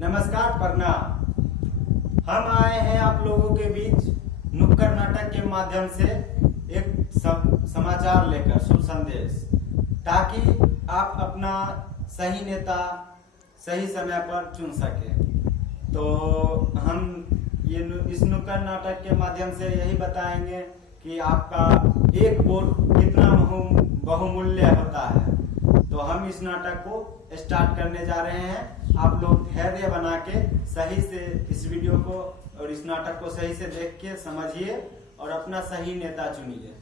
नमस्कार, प्रणाम। हम आए हैं आप लोगों के बीच नुक्कड़ नाटक के माध्यम से एक समाचार लेकर, शुभ संदेश, ताकि आप अपना सही नेता सही समय पर चुन सके। तो हम इस नुक्कड़ नाटक के माध्यम से यही बताएंगे कि आपका एक वोट कितना बहुमूल्य होता है। तो हम इस नाटक को स्टार्ट करने जा रहे हैं। आप लोग धैर्य बना के सही से इस वीडियो को और इस नाटक को सही से देख के समझिए और अपना सही नेता चुनिए।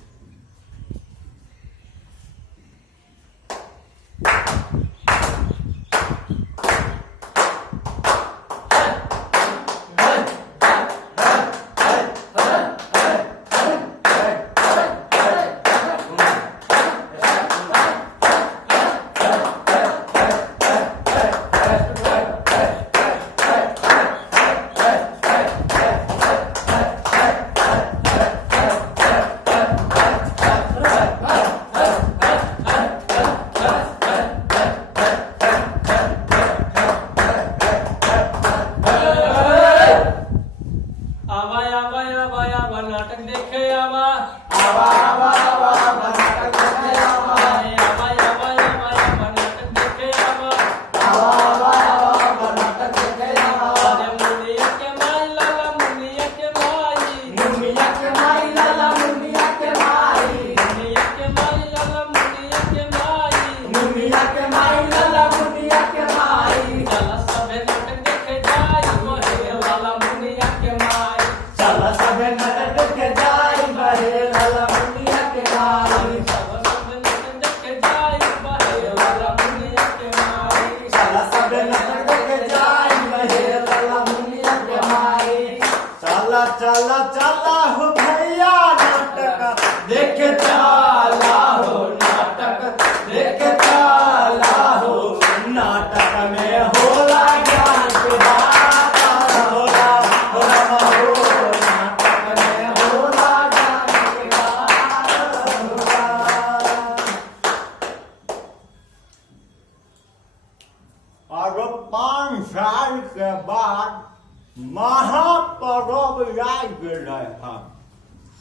नाटक देखे आवा आवा आवा आवा आवा नाटक देखे आवा आवा आवा आवा आवा नाटक देखे आवा आवा आवा आवा आवा नाटक देखे आवा। अरे मुनिया के माई लाला मुनिया के माई मुनिया के माई लाला मुनिया के माई मुनिया के माई लाला मुनिया के माई मुनिया के माई लाला मुनिया के माई। चला सबे नाटक देखे जाई मोहे वाला मुनिया के माई चला सबे नाटक देखे जाई बहे लाला मुनिया के माई। चला सबे नाटक देखे जाई मोहे वाला मुनिया के माई चला सबे नाटक देखे जाई बहे लाला मुनिया के माई। चला चला चला हो भैया नाटक देखे चला हो, नाटक देखे चला हो। नाटक में होला ज्ञान के बात होला होला हो। नाटक में होला ज्ञान के बात होला। और 5 साल के बाद महापर्व आइ गेलै हन।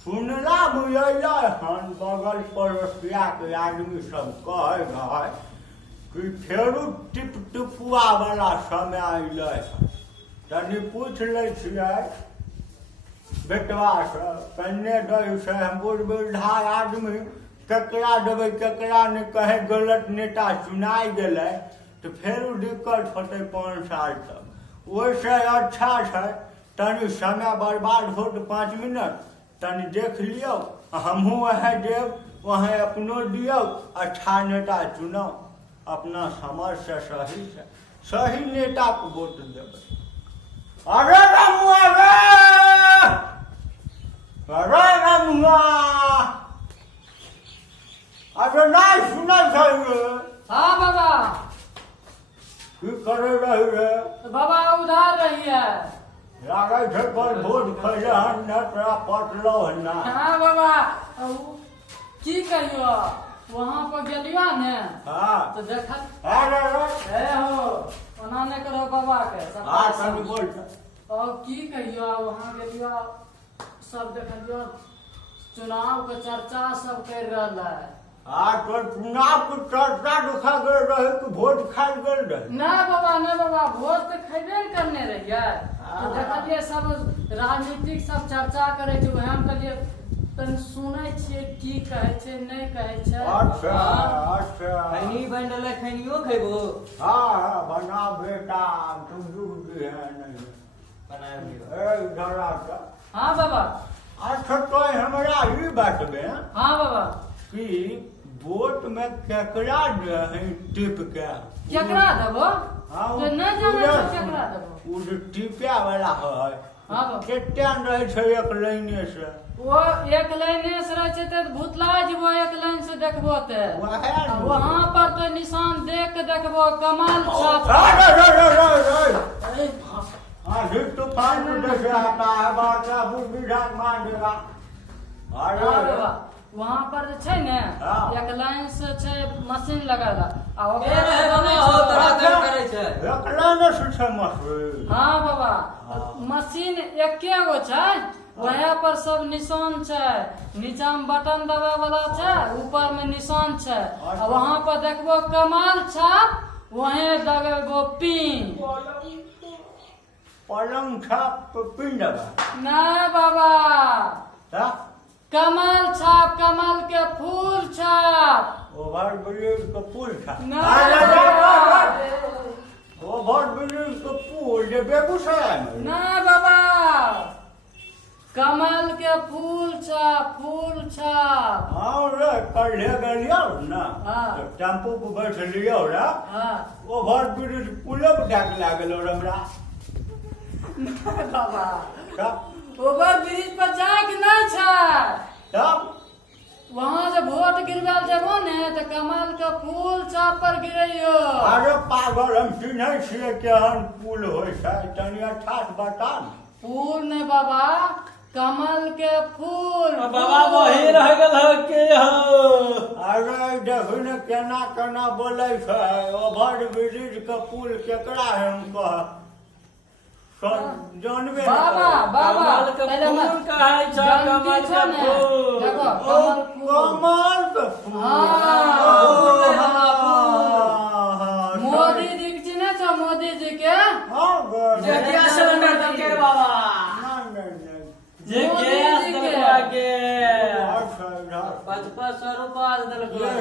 सुनला बुझैले हन बगल पड़ोसिया के आदमी सब कहै है कि फेरू टिप टिपुआ वाला समय अइलै हन। तनि पूछ लै छियै बेटवा से, कन्ने दै से हम बूढ़ा आदमी केकरा देबै केकरा ने कहे गलत नेता चुनाई गेलै तो फेरू दिक्कत होतै 5 साल तक। ओहिसे अच्छा छै तनि समय बर्बाद होत 5 मिनट, तनि देख लियौ, हमहूँ वहाँ देव वहाँ अपनो दियौ, अच्छा नेता चुनाउ, अपना समझ से सही नेता को वोट देबै। अरे रमुआ रे, अरे रमुआ, अरे नहीं सुनै छै रे? हाँ बाबा। की करे रही रे? तो बाबा उधार रही है। लागे छै पर भोज खैले हन न तोरा पटलो हन ना। हाँ बाबा, की कहियो वहाँ पर गेलियो ने हाँ तो देखा अरे रे ए हो ओना ने करो बाबा के सब हाँ तनि बोल। और की कहियो वहाँ गेलियो सब देखलियो चुनाव के चर्चा सब कर रहल है। हाँ तो चुनाव के चर्चा देखा गेल रहे कि भोज खाइ गेल रहे? ना बाबा भोज तो खेबे न करने रहिए। तो देखलिए सब राजनीतिक सब चर्चा करे छै, वहाँ हम कहलिए तनि सुनै छियै की कहै छै नहीं कहै छै। अच्छा अच्छा खैनी बन रहलै, खैनियो खैबो हाँ हाँ बना बेटा, तुम दूध है नहीं बना लियो। ए इधर आके। हाँ बाबा। अच्छा तो हमरा ई बात में हाँ बाबा। कि वोट में केकरा दे टिप के केकरा देबो? हाँ तो नहीं जाने छो केकरा देबो? उ जे टिपया वाला है हाँ बाबा। केते रहे छै एक लाइने से? वो एक लाइन से रहे छै त भूतला जबो एक लाइन से देखबो ते वहे न। वहाँ पर तो निशान देख के देखबो कमाल छाप। रे आधी तूफान में जैसे आता है बाटा बुढ़ा मार देगा। हाँ अरे बाबा, वहाँ पर जे छै ने हाँ। एक लाइन से छै मशीन लगल आ ए रहे बना हो तोरा देर करे छै। एकला ने से मशीन हाँ बाबा हाँ। मशीन एके गो छै वहे पर सब निशान छै नीचा में बटन दबावे वाला छै ऊपर में निशान छै आ वहां पर देखबो कमाल छाप वहे दगेगो पिन पलंग छाप पिन दबा नहीं बाबा ता कमल छाप कमल के फूल छाप ओवर ब्रिज के पुल छाप नहीं ओवर ब्रिज के पुल जे बेगूसराय में नहीं बाबा कमल के फूल छाप हाँ रे कल ले गलियो ना हाँ। तो टेम्पो पे बैठ लियो रे हाँ ओवर ब्रिज पुले पे डाक लागल रे हमरा नहीं बाबा तब ओवर ब्रिज पर जाके नहीं छै तब वहाँ से वोट गिरवाल जेबो ने तो कमल के फूल छाप पर गिरैयो अरे पागल हम चिन्है छियै केहन पुल होइ छै तनी अच्छा से बता न। फूल ने बाबा कमल के फूल बाबा वही रह गेल हो के हो अरे देखू ने केना केना बोलै छै ओवर ब्रिज के पुल केकरा है हम कह जानबे नहि बाबा करै। बाबा कमल के पहले फूल मत कहै छै जानकी कमल छौ के ने? फूल देखो ओ, कमल फूल कमल के फूल हाँ। ओ, हाँ, हाँ, मोदी जी के चिन्है छौ मोदी जी के हाँ, गे- जे गैस सिलेंडर दलकै रे बाबा नहीं। जे मोदी गैस जी के। दलकै के अच्छा, अच्छा। 5500 रुपया ये दलकै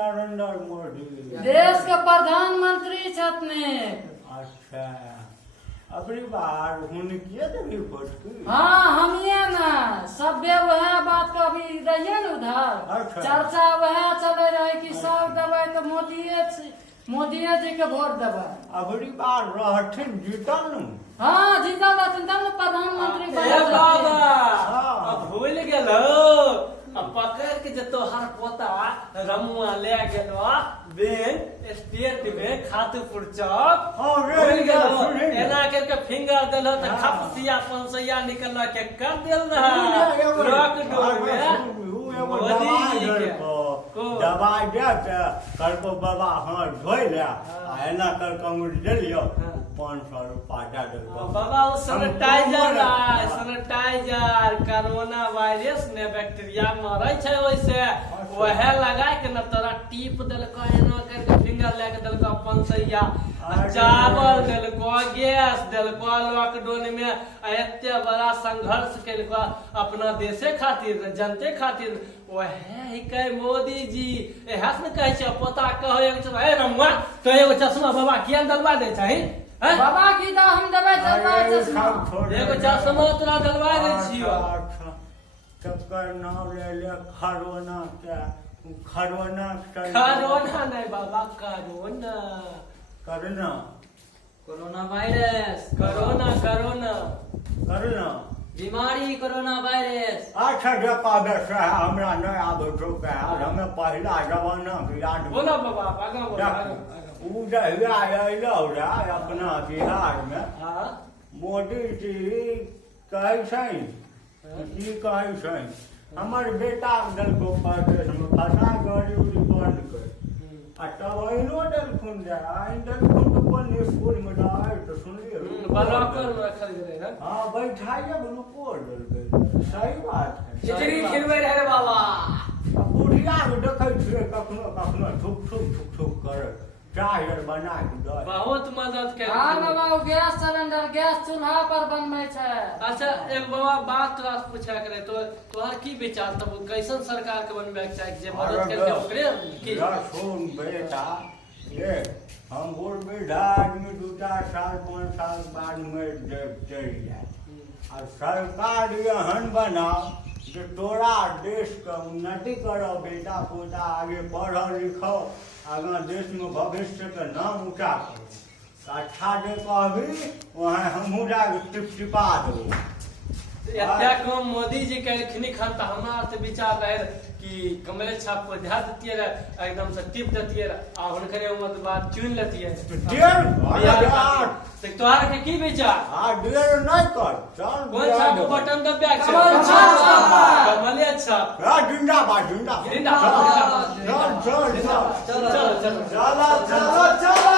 नरेंद्र मोदी देश के प्रधानमंत्री छथिन अच्छा अबरी बार हुनकिए देवी भोट की हाँ हमिये ना सबे वह बात का अभी रहिए न उधर अच्छा। चर्चा वह चले रहे कि सब देवे तो मोदीए जी के वोट देवे अबरी बार रहथिन जीतल न हाँ जीतल रहथिन तब न प्रधानमंत्री ए बनल बाबा रहथिन। हाँ। अब भूल गेलो अब पकड़ के जे तोहार पोता रमुआ ले गेलो बैंक स्टेट बैंक खातपुर चौक हाँ, रे, भूल गेलो सुनी ने। एना करके फिंगर देलो त हाँ। खपसिया 500 निकल के कर देल रहा लॉकडाउन में मोदी जी के को दवाई दे के कहलको बाबा हाँ धोइ ले आ एना करके अंगूठी देलियो हाँ। 500 रुपया दे देलको बाबा वो सैनिटाइजर सैनिटाइजर कोरोना वायरस ने बैक्टीरिया मरै छै ओइसे वह लगा के न तोरा टीप देलको एना करके फिंगर लेके देलको 500 चावल देलको गैस देलको लॉकडाउन में एते बड़ा संघर्ष केलको अपना देशे खातिर जनते खातिर वह हिकै मोदी जी एहस न कहै छै पोता कहै ए रमुआ तो एगो चश्मा बाबा किया दलवा दे छै हैं बाबा की तो हम देवे चलवा अरे, चश्मा सब छोड़ एगो दे। चश्मा तोरा दलवा दै छियो अच्छा, तकर नाम ले ले खरोना के खरोना कोरोना नहीं बाबा कोरोना करना कोरोना वायरस कोरोना कोरोना करना बीमारी कोरोना वायरस अच्छा जका बेस है हमरा नहीं आबे तो के हमें पहला जमाना के याद बोलो बाबा आगा बोलो उ जहिया अइलो रे अपना बिहार में हां मोदी जी कहै छै की कहै छै हमर बेटा दलको परदेश में फंसा गरीब बंद कर आ तब अइनो दलखुन जा आइन दलखुन तो कोन स्कूल में डाल तो सुनिए बलॉकर में रखल गेलै ना हाँ बैठाइए ग्लूकोज दलकै सही बात है खिचड़ी खिलबै रहे रे बाबा अब बुढ़िया के देखै छियै कखनो कखनो ठुक कर चाय आर बना के दे बहुत मदद कर हाँ बाबा वो गैस सिलेंडर गैस चूल्हा पर बनबै छै अच्छा एक बाबा बात तोरा से पूछा करे तो तोहर की विचार तब कैसन सरकार के बनबे के चाही जे मदद करके ओकरे की सुन बेटा ये हम बूढ़ वृद्धा आदमी 2-4 साल 5 साल बाद में चल जाए और सरकार एहन बनाओ जो तोरा देश का उन्नति करो बेटा पोता आगे पढ़ो लिखो आगा देश में भविष्य के नाम ऊँचा करो अच्छा जे कहबी वहाँ हमहूँ जाके टिपटिपा देबो एते कम मोदी जी कहलखिन खन त हमरा से विचार रहे कि कमले छाप को ध्यान देतिए रे एकदम से टिप देतिए रे आ हुनकरे उमर बात चुन लेतिए तो तोहर के की विचार देर नहीं कर चल कौन छाप बटन दबा के कमल छाप। कमले छाप जिंदाबाद जिंदाबाद चल चल चल चलो चलो चलो चलो चलो